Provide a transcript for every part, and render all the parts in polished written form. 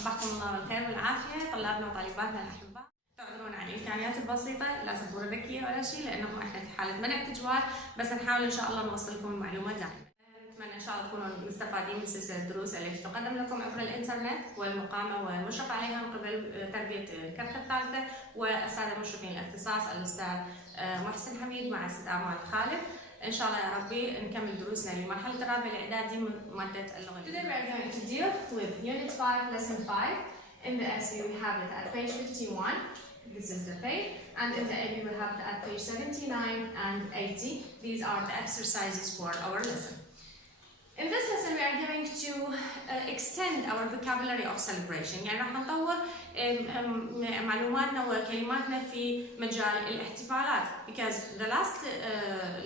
صبحكم الله بالخير والعافية طلابنا وطالباتنا الأحباء. تعذرون عن الإمكانيات البسيطة، لا تكونوا ذكية ولا شيء لأنه إحنا في حالة منع تجوال، بس نحاول إن شاء الله نوصل لكم المعلومات دائما. نتمنى إن شاء الله تكونوا مستفادين من سلسلة الدروس التي تقدم لكم عبر الإنترنت والمقامة والمشرف عليها من قبل تربية الكفة الثالثة والسادة المشرفين الاختصاص الأستاذ محسن حميد مع الأستاذ آمال خالد. إن شاء الله يا ربي نكمل دروسنا لمرحلة الرابع الاعدادي من مادة اللغة. Today we are going to deal with Unit 5, Lesson 5. In the SB we have it at page 51. This is the page. And in the AB we have it at page 79 and 80. These are the exercises for our lesson. In this lesson we are going to extend our vocabulary of celebration. يعني راح نطور معلوماتنا وكلماتنا في مجال الاحتفالات. Because the last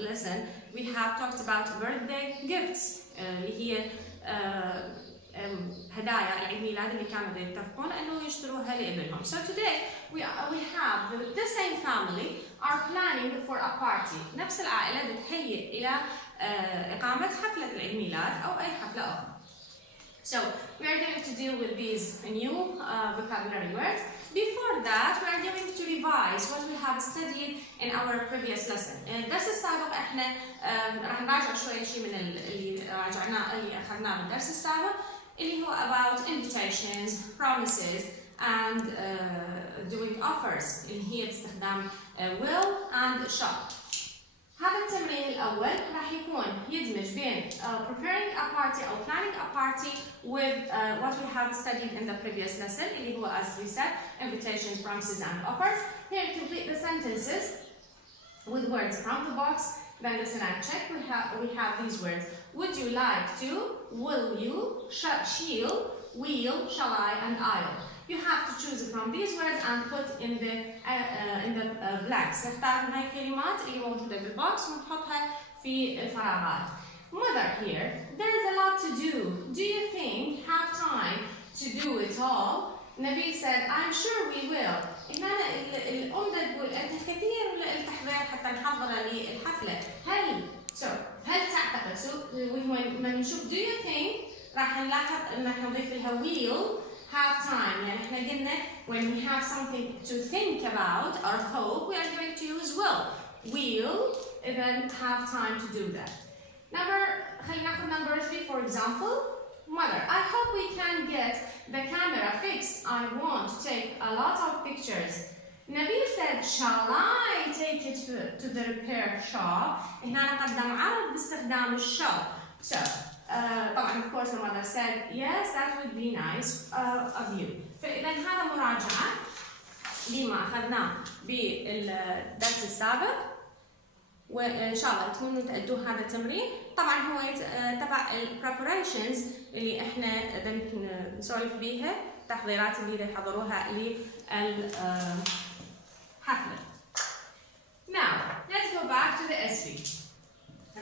lesson we have talked about birthday gifts اللي هي هدايا العيد ميلاد اللي كانوا يتفقون انه يشتروها لابنهم. So today we have the same family are planning for a party. نفس العائلة تتهيئ إلى إقامة حفلة العيد ميلاد أو أي حفلة أخرى. So we are going to deal with these new vocabulary words. Before that, we are going to revise what we have studied in our previous lesson. الدرس السابق احنا راح نراجع شوية من اللي راجعناه اللي أخذناه بالدرس السابق اللي هو about invitations, promises and doing offers اللي هي باستخدام will and shall. هذا التمرين الأول راح يكون يدمج بين preparing a party أو planning a party with what we have studied in the previous lesson اللي هو as we said invitations, promises and offers. Here complete the sentences with words from the box. Then listen and check. We have these words. Would you like to? Will you? She'll? Will? Shall I? And I'll. You have to choose from these words and put in the blanks. نختار من هاي الكلمات اللي موجودة بالبوكس ونحطها في الفراغات. Mother here, there is a lot to do. Do you think have time to do it all? Nabil said, I'm sure we will. هنا الأم تقول أنت الكثير من التحضير حتى نحضر للحفلة. هل تعتقد لما نشوف do you think راح نلاحظ إن احنا نضيف لها will have time. يعني احنا قلنا when we have something to think about or hope we are going to use will then have time to do that. خلينا ناخذ number 3 for example. Mother, I hope we can get the camera fixed. I want to take a lot of pictures. Nabil said, shall I take it to the repair shop? هنا نقدم عرض باستخدام shall. So طبعا of course the mother said yes that would be nice of you. فإذا هذا مراجعة لما أخذناه بالدرس السابق وإن شاء الله تكونوا تأدوا هذا التمرين. طبعا هو تبع preparations اللي احنا نسولف بيها التحضيرات اللي يحضروها للحفلة. Now let's go back to the SB.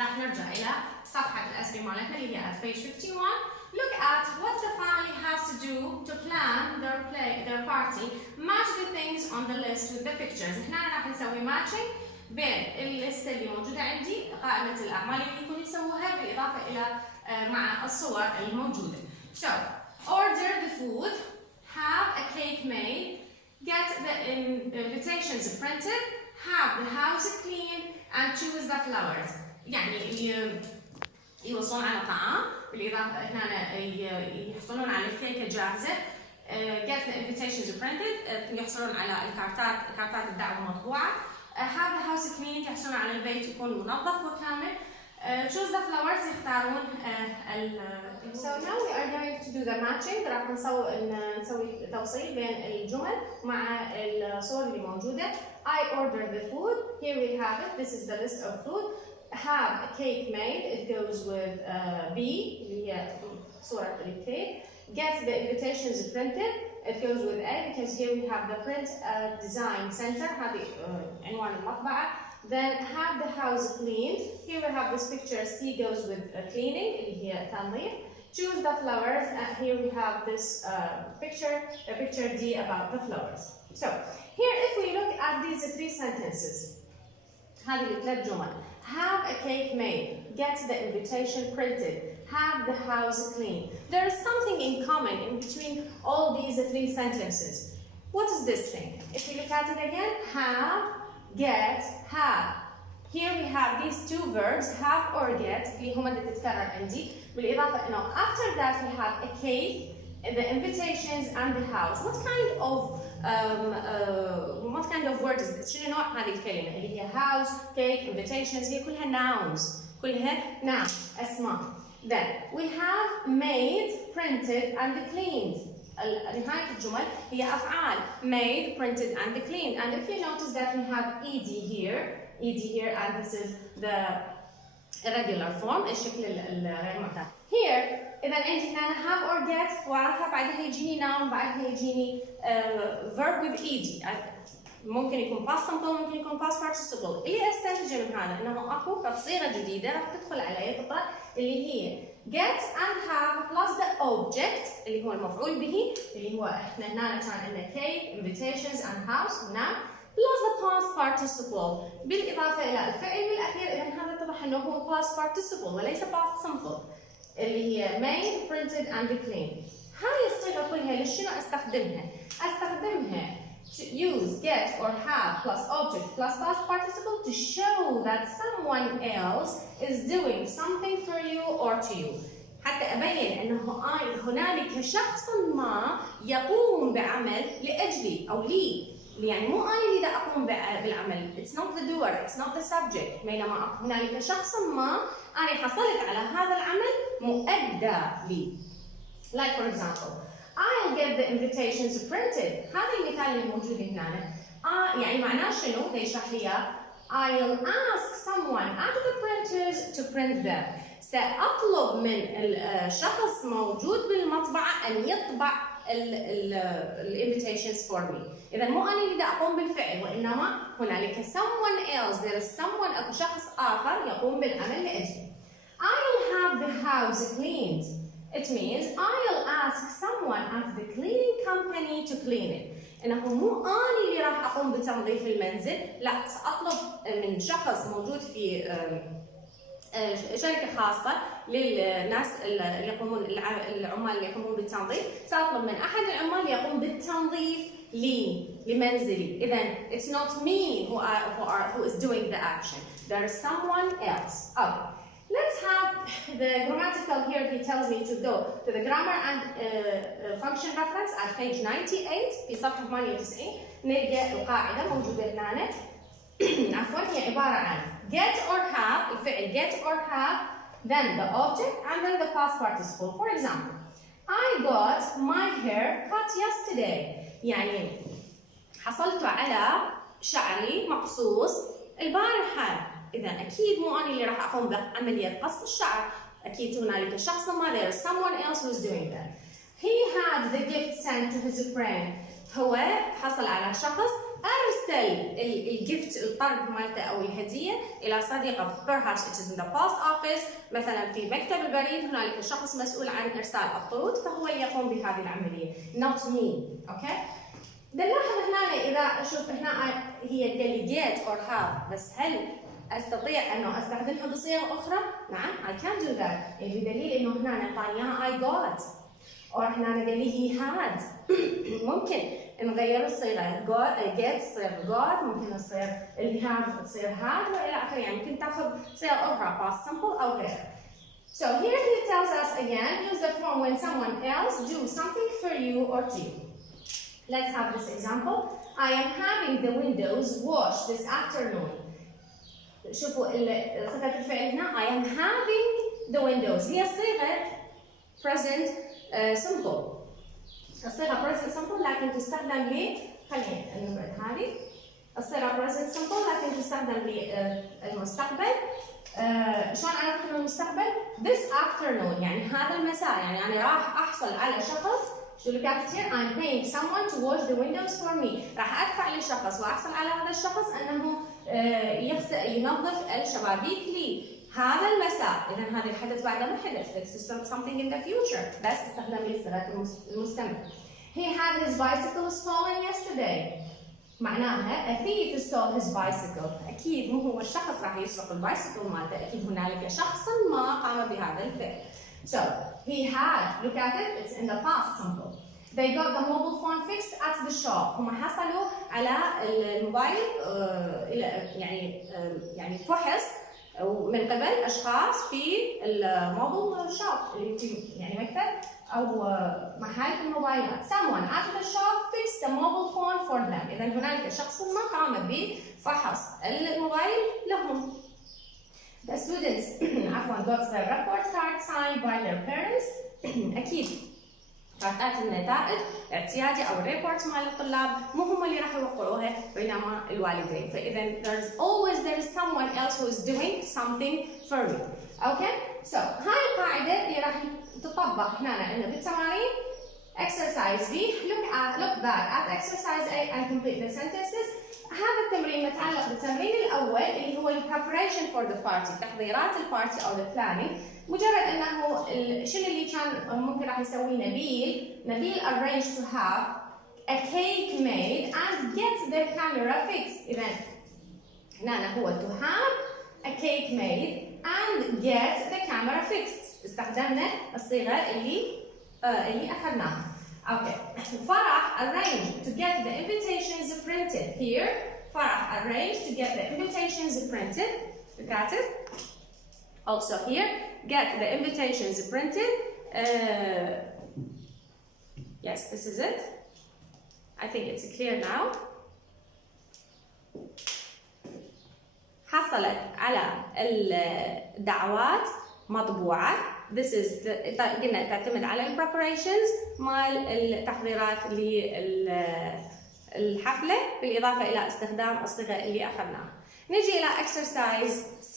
راح نرجع إلى صفحة الأسبي مالتنا اللي هي at page 51. Look at what the family has to do to plan their party. Match the things on the list with the pictures. هنا راح نسوي matching بين الليست اللي موجودة عندي قائمة الأعمال اللي يكونوا يسووها بالإضافة إلى مع الصور الموجودة. So order the food, have a cake made, get the invitations printed, have the house clean and choose the flowers. يعني يوصلون على طعام بالإضافة هنا يحصلون على الكيكة جاهزة. Get the invitations printed يحصلون على كارتات الدعوة مطبوعة. Have the house cleaned يحصلون على البيت يكون منظف وكامل. Choose the flowers يختارون So now we are going to do the matching. راح نسوي توصيل بين الجمل مع الصور اللي موجودة. I ordered the food. Here we have it. This is the list of food. Have a cake made. It goes with B اللي هي صورة الكيك. Get the invitations printed. It goes with A because here we have the print design center. هذه عنوان المطبعة. Then have the house cleaned. Here we have this picture. C goes with cleaning اللي هي تنظيف. Choose the flowers. Here we have this picture D about the flowers. So here if we look at these 3 sentences. هذه ال3 جمل. Have a cake made. Get the invitation printed. have the house clean. There is something in common in between all these three sentences. What is this thing? If you look at it again, have, get, have. Here we have these two verbs, have or get, اللي هما اللي تتكرر عندي. بالإضافة إنه after that we have a cake, the invitations and the house. What kind of word is this? شنو نوع هذه الكلمة؟ اللي هي house, cake, invitations. هي كلها nouns. كلها noun أسماء. Then we have made, printed and cleaned. نهاية الجمل هي أفعال made, printed and cleaned. And if you notice that we have ed here, and this is the irregular form, الشكل الغير معتاد. Here إذا عندي هنا have or get وأعرفها بعدها يجيني noun بعدها يجيني verb with ed. ممكن يكون past simple ممكن يكون past participle. اللي أستنتجه من هذا إنه أكو صيغة جديدة راح تدخل علي تقرأ اللي هي get and have plus the object اللي هو المفعول به اللي هو إحنا هنا كان عندنا cake, invitations and house هنا plus the past participle بالإضافة إلى الفعل بالأخير. إذا هذا اتضح إنه هو past participle وليس past simple اللي هي made, printed and cleaned. هاي الصيغة كلها لشنو أستخدمها؟ أستخدمها to use get or have plus object plus past participle to show that someone else is doing something for you or to you. حتى أبين أنه هنالك شخص ما يقوم بعمل لأجلي أو لي. يعني مو أنا اللي دا أقوم بالعمل. It's not the doer, it's not the subject. بينما هنالك شخص ما أنا حصلت على هذا العمل مؤدى لي. Like for example, I'll get the invitations printed. هذا المثال اللي موجود هنا. يعني معناه شنو؟ ده يشرح لي I'll ask someone at the printers to print them. سأطلب من الشخص موجود بالمطبعة أن يطبع invitations for me. إذا مو أنا اللي دا أقوم بالفعل وإنما هنالك someone else. There is someone أو شخص آخر يقوم بالعمل لأجلي. I'll have the house cleaned. It means I'll ask someone at the cleaning company to clean it. إنه مو أنا اللي راح أقوم بتنظيف المنزل، لا سأطلب من شخص موجود في شركة خاصة للناس اللي يقومون العمال اللي يقومون بالتنظيف، سأطلب من أحد العمال يقوم بالتنظيف لمنزلي. إذا it's not me who is doing the action. There is someone else. Okay. Let's have the grammatical here. He tells me to go to the grammar and function reference at page 98 في صفحة 98. نلقى القاعدة موجودة هنا. عفوا هي عبارة عن get or have الفعل get or have, then the object and then the past participle. For example, I got my hair cut yesterday. يعني حصلت على شعري مقصوص البارحة. إذا أكيد مو أنا اللي راح أقوم بعملية قص الشعر، أكيد هنالك شخص ما. there is someone else who is doing that. He had the gift sent to his friend. هو حصل على شخص أرسل الجيفت الطرد مالته أو الهدية إلى صديقه. Perhaps it is in the post office. مثلا في مكتب البريد هنالك شخص مسؤول عن إرسال الطرود فهو اللي يقوم بهذه العملية. Not me. Okay. نلاحظ هنا إذا شوف هنا هي delegate or have، بس هل أستطيع أنه أستخدمها بصيغة أخرى؟ نعم I can do that. بدليل إنه هنا أعطاني إياها I got. أو هنا قال لي he had. ممكن نغير الصيغة get تصير got، ممكن تصير اللي have تصير had وإلى آخره. يعني ممكن تأخذ صيغة أخرى past simple أو غيرها. So here he tells us again, use the form when someone else do something for you or to you. Let's have this example. I am having the windows washed this afternoon. شوفوا صيغة الفعل هنا I am having the windows هي صيغة present simple. الصيغة present simple لكن تستخدم خلينا نبعد هذه. الصيغة present simple لكن تستخدم للمستقبل. شلون عرفت إنه المستقبل؟ This afternoon يعني هذا المساء. يعني أنا راح أحصل على شخص. شو اللي كاتب here? I'm paying someone to wash the windows for me. راح أدفع لشخص وأحصل على هذا الشخص أنه ينظف الشبابيك لي هذا المساء. إذا هذا الحدث بعد ما حدث. It's something in the future. بس استخدم لي صيغة المستمر. He had his bicycle stolen yesterday. معناها a thief stole his bicycle. أكيد مو هو الشخص راح يسرق البايسكل مالته، أكيد هنالك شخص ما قام بهذا الفعل. So he had, look at it, it's in the past simple. They got the mobile phone fixed at the shop. هم حصلوا على الموبايل يعني فحص من قبل اشخاص في الموبايل شوب اللي في يعني مكتب او محل الموبايلات. Someone at the shop fixed the mobile phone for them. اذا هنالك شخص ما قام بفحص الموبايل لهم. The students عفوا got the report card signed by their parents. اكيد قراءات النتائج اعتيادي او الريبورت مال الطلاب مو هم اللي راح يوقعوها بينما الوالدين. فاذا there is someone else who is doing something for you. Okay? So هاي القاعده اللي راح تطبق هنا عندنا بالتمارين. Exercise B, look back at exercise A and complete the sentences. هذا التمرين متعلق بالتمرين الاول اللي هو preparation for the party، تحضيرات البارتي او the planning. مجرد انه شنو اللي كان ممكن راح يسويه نبيل arrange to have a cake made and get the camera fixed. اذا هنا هو to have a cake made and get the camera fixed. استخدمنا الصيغه اللي اخذناها. اوكي. فرح arrange to get the invitations printed here. فرح arrange to get the invitations printed. Got it? Also here, get the invitations printed. Yes, this is it. I think it's clear now. حصلت على الدعوات مطبوعة. This is قلنا تعتمد على ال preparations مال التحضيرات للحفلة بالإضافة إلى استخدام الصيغة اللي أخذناها. نجي إلى exercise C.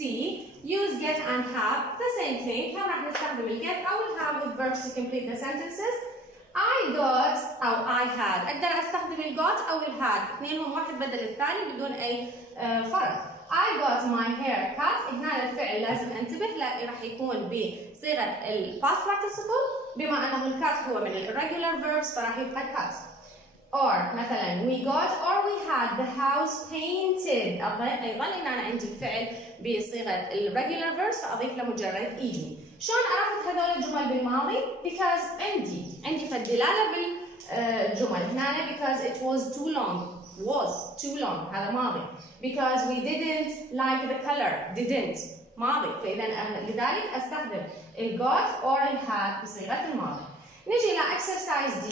Use get and have. The same thing. هم راح نستخدم ال get أو ال have with verbs to complete the sentences. I got أو I had. أقدر أستخدم ال got أو ال had. اثنينهم واحد بدل الثاني بدون أي فرق. I got my hair cut. هنا الفعل لازم انتبه لأنه راح يكون بصيغة ال past participle بما أنه ال cut هو من ال irregular verbs فراح يبقى cut. Or مثلا we got or we had the house painted. أيضا إن أنا عندي الفعل بصيغة ال regular verbs فأضيف له مجرد ed. شلون عرفت هذول الجمل بالماضي؟ Because عندي فالدلالة بالجمل هنا because it was too long. Was too long هذا ماضي. Because we didn't like the color. Didn't ماضي. فإذا لذلك أستخدم ال got or ال had بصيغة الماضي. نجي إلى exercise D.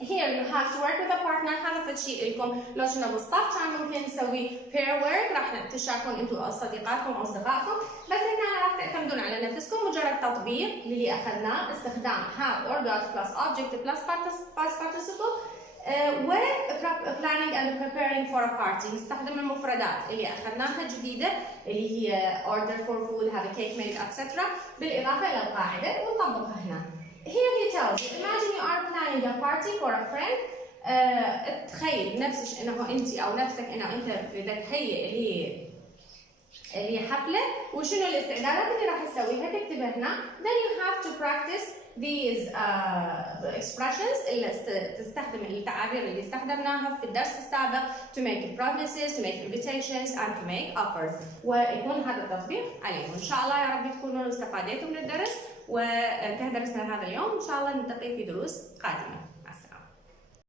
Here you have to work with a partner. هذا فد شيء لكم لو كنا بالصف كان ممكن نسوي pair work راح تشاركون انتم صديقاتكم او اصدقائكم بس هنا راح تعتمدون على نفسكم مجرد تطبيق للي اخذناه استخدام have or got plus object plus past participle و planning and preparing for a party. نستخدم المفردات اللي اخذناها جديده اللي هي order for food, have a cake made, etc. بالاضافه الى القاعده ونطبقها هنا. Here he tells you, imagine you are planning a party for a friend. تخيل نفسك انه انت او نفسك انه انت بدك تهيئ اللي حفله وشنو الاستعدادات اللي راح تسويها تكتبها هنا. Then you have to practice these expressions اللي تستخدم التعابير اللي استخدمناها في الدرس السابق to make promises, to make invitations and to make offers. ويكون هذا التطبيق عليكم. ان شاء الله يا رب تكونوا استفادتوا من الدرس وانتهى درسنا هذا اليوم. ان شاء الله نلتقي في دروس قادمة.